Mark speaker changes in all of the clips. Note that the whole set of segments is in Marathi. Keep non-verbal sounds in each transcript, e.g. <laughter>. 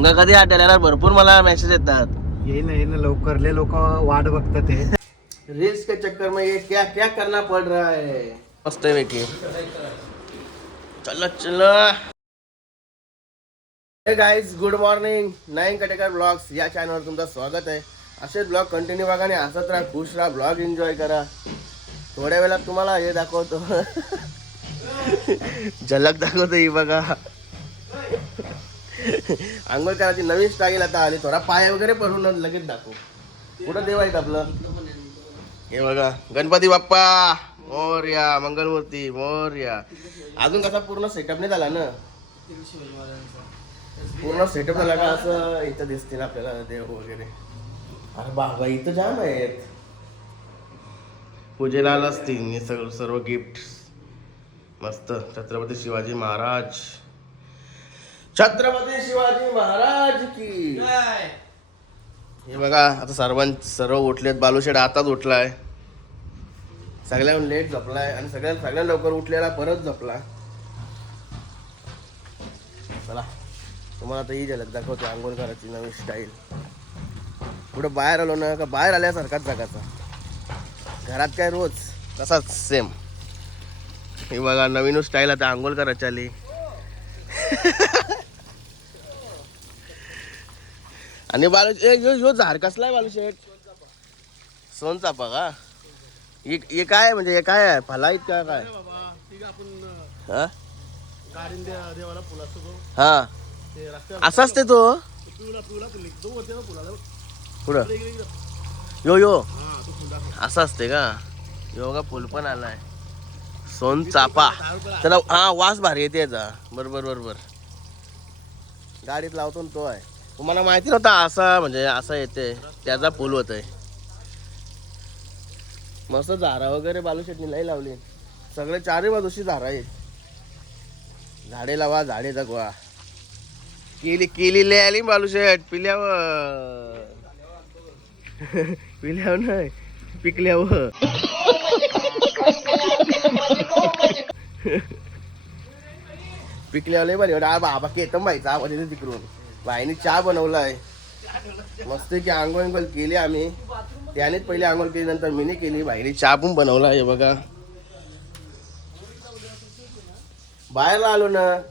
Speaker 1: तुंगा कधी यार भरपूर मला मेसेज येतात.
Speaker 2: ये ना ये ना लवकर ले लोक वाट बघतात ते
Speaker 1: रील्स के चक्कर में ये क्या क्या करना पड़ रहा है? मस्त है बेटी. चलो चलो. हे गाईज गुड मॉर्निंग नाईन कटेकर ब्लॉग्स या चॅनलवर तुमचं स्वागत आहे. असेच ब्लॉग कंटिन्यू बघा आणि हसत राहा खुश राहा ब्लॉग एन्जॉय करा. थोड्या वेळात तुम्हाला हे दाखवतो. <laughs> झलक दाखवतो ही बघा. <laughs> आंघोळ करायची नवीन स्टाईल आता आली. थोडा पाय वगैरे पडून लगेच दाखव. कुठं देव आहेत आपलं? हे बघा. गणपती बाप्पा! मोर्या मंगलमूर्ती मोर्या. अजून कसा पूर्ण सेटअप नाही झाला ना? पूर्ण सेटअप झाला का? असं इथं दिसतील आपल्याला देव वगैरे. अरे बाबा इथं जाम आहेत. पूजेला आलं असतील. सर्व सर्व गिफ्ट मस्त. छत्रपती शिवाजी महाराज. छत्रपती शिवाजी महाराज की. हे बघा आता सर्वां सर्व उठलेत. बालुशेड आताच उठलाय. सगळ्याहून लेट झोपलाय आणि सगळ्या सगळ्या लवकर उठलेला परत झोपला. चला तुम्हाला आता ही झलक दाखवते आंघोळ करायची नवीन स्टाईल कुठं बाहेर आलो ना का बाहेर आल्यासारखाच जगाचा. घरात काय रोज? तसाच सेम हे बघा नवीन स्टाईल आता आंघोळ करायची आली. <laughs> आणि बालू ए यो यो झाड कसला आहे बालू शेठ? सोनचापा का? हे हे काय आहे म्हणजे हे काय आहे? फला का काय? हा? हा. असा असते तो? पुढं. यो यो. असं असते का? योगा का फुल पण आलाय. सोन चापा त्याला हा वास भारी येते याचा. बरोबर बरोबर गाडीत लावतो ना तो आहे. तुम्हाला माहिती नव्हता असा म्हणजे असा येते त्याचा पूल होत आहे मस्त झारा वगैरे बालूशेटनी लई लावली. सगळे चारही बाजूशी झाडं आहेत. झाडे लावा झाडे जगवा. केली केली लय आली बालूशेट पिल्यावर. <laughs> पिल्यावर नाही पिकल्यावर. <laughs> पिकल्यावर लय बरे बाबा केतम बाईचा आवाज येते तिकडून. बाईने चहा बनवलाय. मस्त की आंघोळ अंघोळ केली आम्ही. त्यानेच पहिले आंघोळ केली नंतर मीने केली. बाईने चहा पण बनवला आहे बघा. बाहेर आलो ना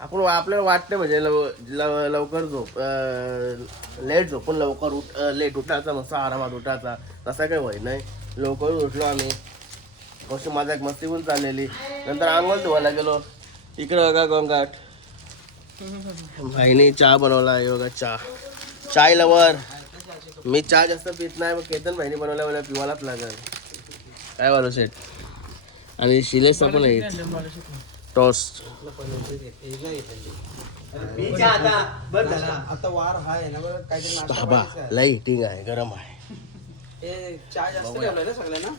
Speaker 1: आपण आपल्याला वाटतं म्हणजे लव लव- लवकर झोप लेट झोपून लवकर उठ लेट उठायचा मस्त आरामात उठायचा. तसा काही वय नाही. लवकर उठलो आम्ही. मस्त माझा एक मस्ती पण चाललेली. नंतर आंघोळ धुवायला गेलो. इकडं बघा गोंगाट. भाईने चहा बनवला आहे बघा चहा. चाय लवर मी चहा जास्त पित नाही मग केतन भाईने बनवल्या मला पिवालाच लागेल. काय बोलू सेट आणि शिलेस पण आहेत टोस्ट
Speaker 2: आता वार हाय ना बरं काहीतरी नाश्ता
Speaker 1: बाबा लई हिटिंग आहे गरम आहे.
Speaker 2: हे चहा जास्त ना सगळ्यांना?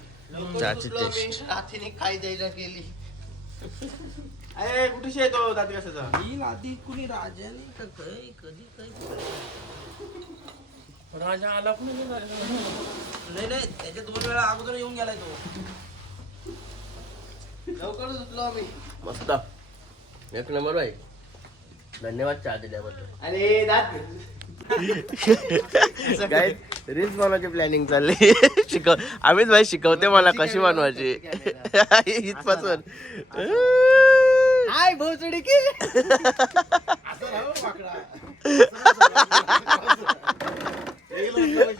Speaker 1: चहाची टेस्ट
Speaker 2: हातीने काय द्यायला केली
Speaker 1: अरे कुठे येतो दाती कशाचा?
Speaker 2: ही आधी कुणी राजाने का काय कधी काय
Speaker 3: राजा आला पण नाही.
Speaker 2: नाही नाही त्याच्या दोन वेळा अगोदर येऊन गेलाय तो. लवकर उठलो आम्ही.
Speaker 1: मस्त. एक नंबर भाई धन्यवाद चहा दिल्याबद्दल.
Speaker 2: अरे दात
Speaker 1: काय रील्स <laughs> बनवायची प्लॅनिंग चालली. <laughs> शिकव आम्हीच भाई शिकवते मला कशी बनवायची. <laughs> इथपासून.
Speaker 2: हाय भोसडी की?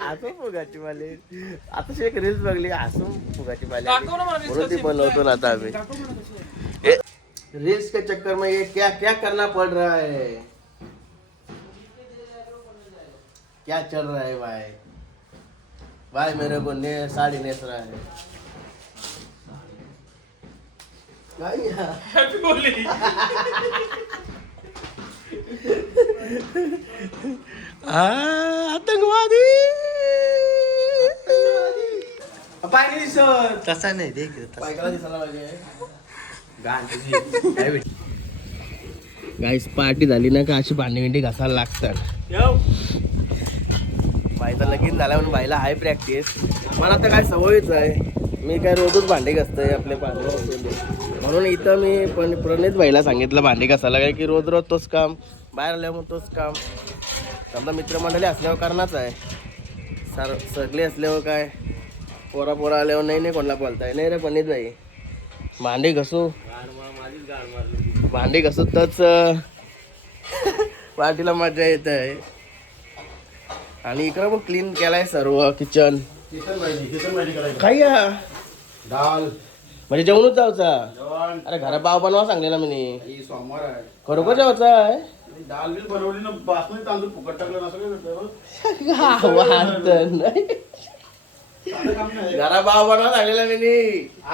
Speaker 1: असं फुगाची माले. आता एक रील्स बघली असं फुगाची माले. म्हणून ती
Speaker 3: कशी
Speaker 1: बनवतो ना आता आम्ही. रील्स के चक्कर में ये क्या क्या करना पड़ रहा है? क्या चल रहा है भाई? भाई मेरे को ने साड़ी नेस रहा है। काय यार?
Speaker 3: Happy Holy.
Speaker 1: आ, आतंकवादी.
Speaker 2: पाय नाही दिसत.
Speaker 1: तसा नाही देख
Speaker 2: पायकाला दिसायला पाहिजे.
Speaker 1: गाईस पार्टी झाली ना का अशी भांडी घासायला लागतात. बाईचा लगीन झाला म्हणून बाईला हाय प्रॅक्टिस मला आता काय सवयच आहे. मी काय रोजच भांडे घासतोय आपले भांडे. म्हणून इथं मी पण प्रणित बाईला सांगितलं भांडे घासायला काय की रोज रोज तोच काम बाहेर आल्यावर मग तोच काम. समजा मित्रमंडळी असल्यावर करणाच आहे. सर सगळे असल्यावर काय? पोरा पोरा आल्यावर नाही नाही कोणाला बोलताय. नाही रे पनीत बाई भांडी घसू. भांडी घसू तच पार्टीला मजा येत आहे. आणि इकडं पण क्लीन केलाय सर्व किचन
Speaker 4: डाल
Speaker 1: म्हणजे जेवणच जायचा
Speaker 4: जेवण.
Speaker 1: अरे घरा बाव बनवा सांगलेला मी
Speaker 4: ही सोमवार आहे.
Speaker 1: खरोखर जेवायचा आहे?
Speaker 4: आणि डाल बिल बनवली ना बासमती तांदूळ फुकट टाकलं नसं काय करतं?
Speaker 1: वाटत नाही
Speaker 4: साधं काम नाही.
Speaker 1: घरा बाव बनवा सांगलेला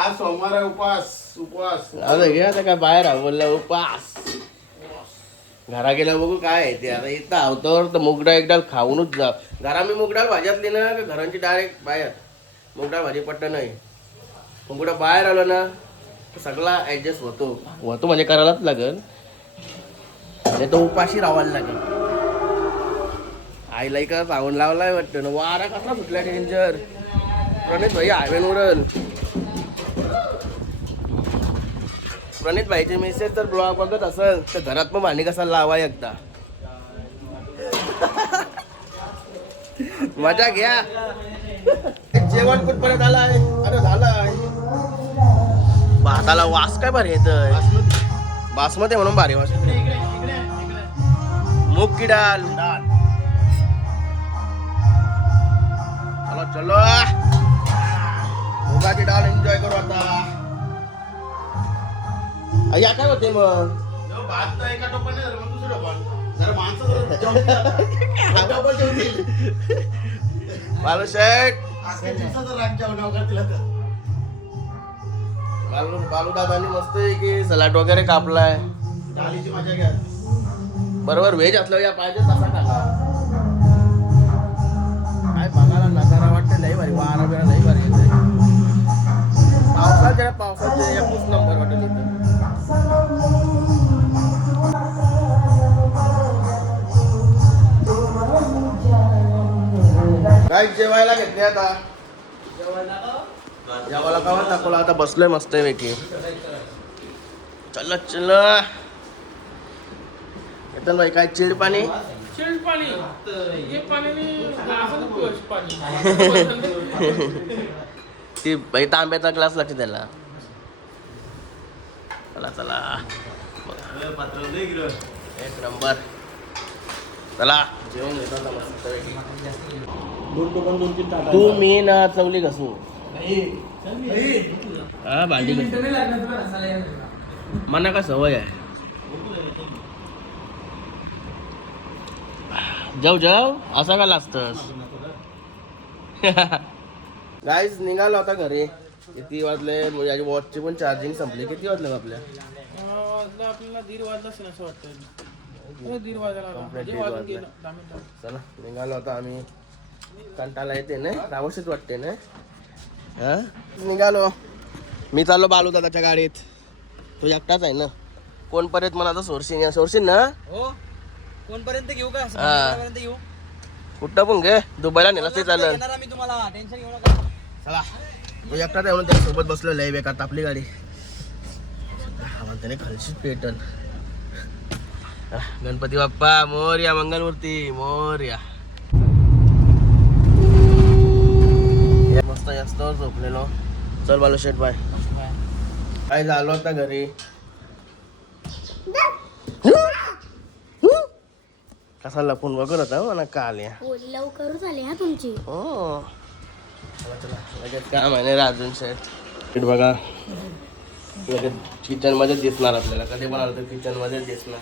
Speaker 4: आज सोमवार आहे उपवास.
Speaker 1: आता घे आता काय बाहेर आहो बोललं उपास. घरा गेलं बघू काय आहे ते. आता इथं आवतावर तर मुगडाळ एक डाळ खाऊनच जा. घरा मी मुगडाळ भाज्यातली ना का घरांची डायरेक्ट बाहेर. मुगडाळ भाजी पट्ट नाही. मुगडा बाहेर आलो ना सगळा ऍडजस्ट होतो. होतो म्हणजे करायलाच लागेल. नाही म्हणजे तो उपाशी राहायला लागेल. आईला का सावण लावलाय वाटतं. ना वारा कसला सुटला डेंजर प्रणित भाई हायवेन उरल प्रणित भाईचे मेसेज तर ब्लॉग बघत असेल तर घरात पण भांडी कसा लावाय एकदा. <laughs> मजा घ्या. जेवण कुठपर्यंत आलाय? अरे झालं. भाताला वास काय भारी येत बासमती म्हणून भारी वास मूग की डाल. चलो चलो. मुगाची डाळ एन्जॉय करू आता. या काय होते मग?
Speaker 4: भात एका दुसरं जरा माणसं <laughs>
Speaker 1: शेठ. बालू बालू दादानी मस्त आहे की सलाड वगैरे कापलाय.
Speaker 4: डाळीची मजा घ्या.
Speaker 1: बरोबर व्हेज असलं या पाहिजे तसा खाला काय बघायला नजारा वाटतं लई भारी. बिरा लई भारी येते पावसाच्या पावसाचे एकच नंबर वाटेल इथं काय जेवायला घेतले आता? जेवायला कावा दाखवला आता बसलोय मस्त पैकी चल चल. येतन भाई काय चिड पाणी?
Speaker 3: हे
Speaker 1: ती भाई तांब्याचा ग्लास लागते त्याला. चला चला. एक नंबर. चला. जेवण घेतो आता मस्तपैकी. तू मी ना चवली घसू. हा भांडी मना का सवय आहे? जाऊ जाऊ. असा का लागतस गाईज निघालो आता घरी. किती वाजले? याची वॉचची पण चार्जिंग संपली. किती वाजले आपल्या?
Speaker 3: आपल्याला दीड वाजला. असेल असं वाटतं दीड
Speaker 1: चला निघालो आता आम्ही. कंटाला येते ना? आवश्यक वाटते ना? हा? निघालो. मी चाललो बालू दादाच्या गाडीत. तो एकटाच आहे ना. कोण परत मला आता सोरशीन सोरशीन ना?
Speaker 2: हो. कोणपर्यंत घेऊ का? घेऊ.
Speaker 1: कुठं पण घे. दुबईला नेला ते चालेल.
Speaker 2: येणार आम्ही तुम्हाला. टेन्शन घेऊ नका.
Speaker 1: चला. तो एकटाच आहे म्हणून त्याच्यासोबत बसलो. लय बेकार आपली गाडी. हा म्हणते खालशीच पेटल हा, गणपती बाप्पा मोर्या मंगलमूर्ती मोर्या. जास्त झोपलेलो. चल बालू शेट बाय. काय झालो आता घरी. कसा लपून वगैरे होता हो, मला काल या.
Speaker 5: हो लवकरच आले हा तुमची.
Speaker 1: हो. चला चला. लगेच काम आहे ना राजून शेठ शेठ बघा. लगेच किचन मध्येच दिसणार आपल्याला. कधी पण आलं तर किचन मध्येच दिसणार.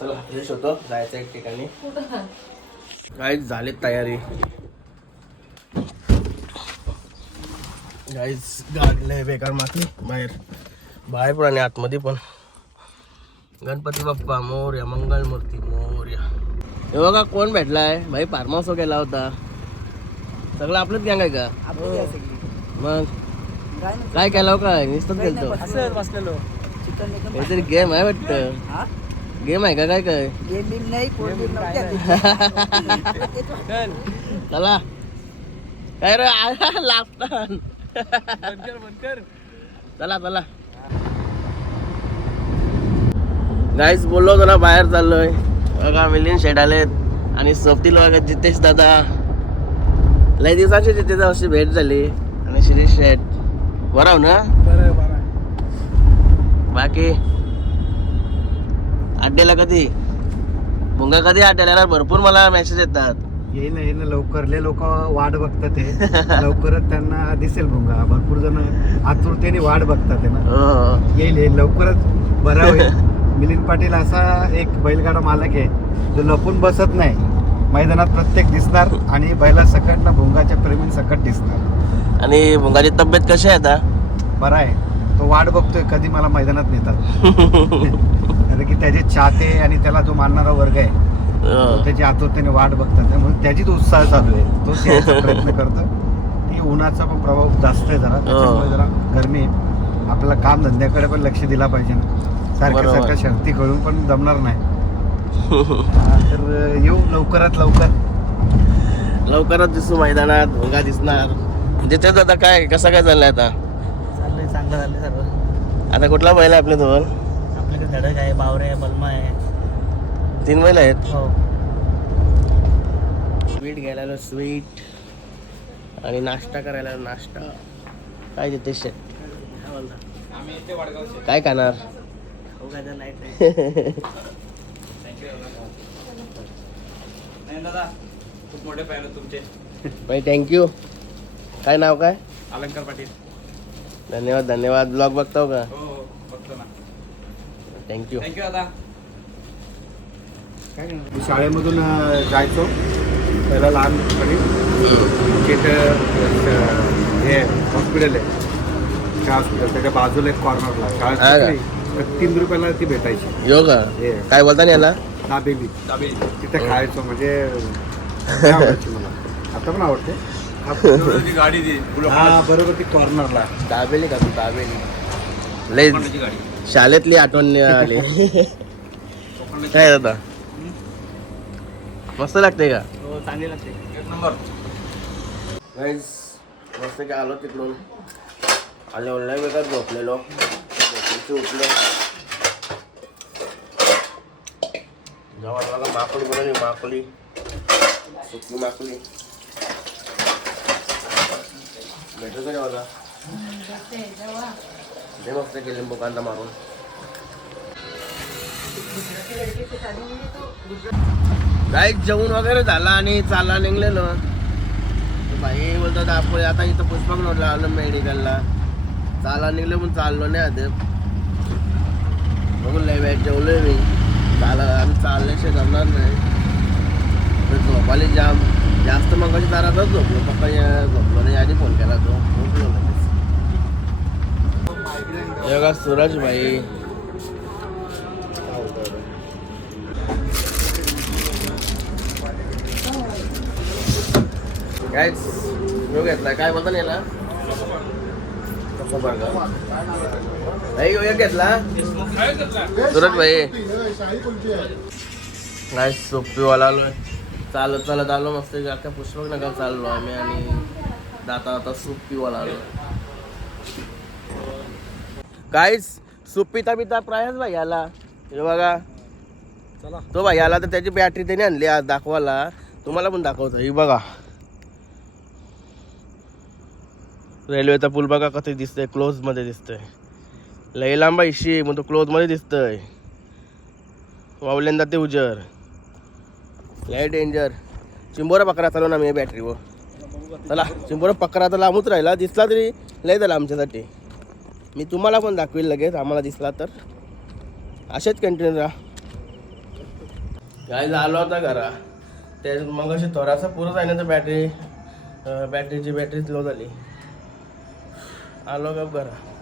Speaker 1: चला फ्रेश होतो. जायचं एक ठिकाणी. गाईज झालीत तयारी. गाईज गाडले बेकार माती. बाहेर. बाहेर पण आणि आतमध्ये पण. गणपती बाप्पा मोर्या मंगलमूर्ती मोर्या. हे बघा कोण भेटलाय? भाई फार्म हाऊस गेला होता. सगळं आपलंच गँग आहे का? मग? काय केलं हो काय नुसतंच गेलतो काहीतरी गेम आहे वाटत. गेम आहे का? काय काय?
Speaker 2: गेम नाही <laughs>
Speaker 1: चला. काय रे? <laughs> लागतात चला चला. गाईस बोललो ना बाहेर चाललोय. बघा मिलियन शेड आलेत. आणि सोबतील बघा जितेश दादा. लय दिवसाची जितेश अशी भेट झाली. आणि शिरीष शेठ बराव ना. बाकी? अड्ड्याला कधी? भुंगा कधी अड्ड्याला? भरपूर मला मेसेज येतात.
Speaker 6: येईन येईन लवकर. लय लोक वाट बघतात ते लवकरच त्यांना दिसेल भुंगा. भरपूर जण आतुरतेने वाट बघतात ना.
Speaker 1: हो
Speaker 6: येईल येईल. लवकरच बरा होईल. <laughs> मिलिंद पाटील असा एक बैलगाडा मालक आहे जो लपून बसत नाही. मैदानात प्रत्येक दिसणार आणि बैला सकट ना भुंगाच्या प्रेमीन सकट दिसणार.
Speaker 1: आणि भुंगाची तब्येत कशी आहे आता?
Speaker 6: बरा आहे. तो वाट बघतोय कधी मला मैदानात नेतात. <laughs> कारण की त्याचे चाहते आणि त्याला जो मानणारा वर्ग आहे
Speaker 1: हो.
Speaker 6: त्याची आतुरतेने वाट बघतात. म्हणून त्याचीच उत्साह चालू आहे. तो यायचा <laughs> प्रयत्न करतो. की उन्हाचा पण प्रभाव जास्त आहे जरा. त्याच्यामुळे जरा गरमी आहे. आपल्याला काम धंद्याकडे पण लक्ष दिला पाहिजे ना. सारख्या. सारख्या शर्ती कळून पण जमणार नाही. <laughs> हा, तर अं, येऊ लवकरात लवकर.
Speaker 1: लवकरच दिसू मैदानात भुंगा दिसणार. जितेश दादा काय कसं काय चाललंय आता?
Speaker 7: चाललंय चांगलं चाललंय सर्व.
Speaker 1: आता कुठला बैल आहे आपल्या जवळ?
Speaker 7: आपल्याकडे धडक आहे बावरे आहे बलमा आहे.
Speaker 1: तीन बैल आहेत.
Speaker 7: हो.
Speaker 1: स्वीट घ्यायला आलो स्वीट आणि नाश्ता करायला आलो नाश्ता. काय देते शेट? काय खाणार?
Speaker 7: हो काय लाइट
Speaker 2: दादा खूप मोठे फॅन तुमचे.
Speaker 1: बाई थँक्यू काय नाव काय?
Speaker 2: अलंकार पाटील.
Speaker 1: धन्यवाद धन्यवाद. ब्लॉग बघताव का?
Speaker 2: हो हो बघतो ना.
Speaker 1: थँक्यू
Speaker 2: थँक्यू दादा.
Speaker 6: मी शाळेमधून जायचो. पहिला लहानपणी तिथं हे हॉस्पिटल आहे. त्या हॉस्पिटल त्याच्या बाजूला एक कॉर्नरला
Speaker 1: हा
Speaker 6: तर तीन रुपयाला ती भेटायची.
Speaker 1: यो का?
Speaker 6: हे.
Speaker 1: काय बोलता ना याला?
Speaker 6: दाबेली.
Speaker 2: दाबेली.
Speaker 6: तिथे खायचो म्हणजे <laughs> आवडायची मला. आता पण आवडते.
Speaker 2: ती गाडी
Speaker 6: हा बरोबर ती कॉर्नरला
Speaker 1: दाबेली का तू? दाबेली. लय शाळेतली आठवण आली <laughs> काय दादा? मस्त लागते का?
Speaker 7: हो चांगली लागते.
Speaker 2: एक नंबर.
Speaker 1: गाईज मस्त की आलो तिकडून. आले ऑनलाईन बेकार झोपलेलो. उठलो. जेव्हा मला माकडी बनवली माकडी. सुकी माकडी. भेटू का जेवायला? ते मस्त केली लिंबू कांदा मारून. काय जेवण वगैरे झालं आणि चालला निघलेलो. तर भाई बोलतात आपण आता इथं पुष्पक नोटला आलो मेडिकलला. चाला निघलो पण चाललो नाही आता बघून लय बॅग जेवलो मी. चाला आम्ही चालल्याशिवाय जमणार नाही. तर जाम जास्त मग कशी दारातच झोपलो पप्पा झोपलो नाही. आधी फोन केला तो. झोपलो लगेच. सूरज भाई. काय यो घेतला? काय बोलता नाही यो एक घेतला? सुरत भाई. काय सोपीवाला आलोय. चालत चालत आलो मस्त. अख्ख्या पुष्पक नगर चाललो आम्ही आणि जाता आता सुप्पीवाला आलो काहीच सुप्पीता बिता प्रायस भाई आला हे बघा. तो भाई आला तर त्याची बॅटरी त्याने आणली आज दाखवायला. तुम्हाला पण दाखवतो. ही बघा. रेल्वेचा पूल बघा कसं दिसतंय क्लोजमध्ये दिसतंय. लई लांब आहे इशी मग तो क्लोजमध्ये दिसतंय. वावल्यांदा ते उजर. लय डेंजर चिंबोरा पकरा चालू ना मी बॅटरीवर चला चिंबोरा पकरा तर लांबच राहिला दिसला तरी लय झाला आमच्यासाठी. मी तुम्हाला पण दाखवेल लगेच आम्हाला दिसला तर. असेच कंटिन्यू राहा. काय झालं होता घरा. ते मग अशी थोडासा पुरं आहे ना तर बॅटरी बॅटरीची बॅटरी स्लो झाली. आलो का घरा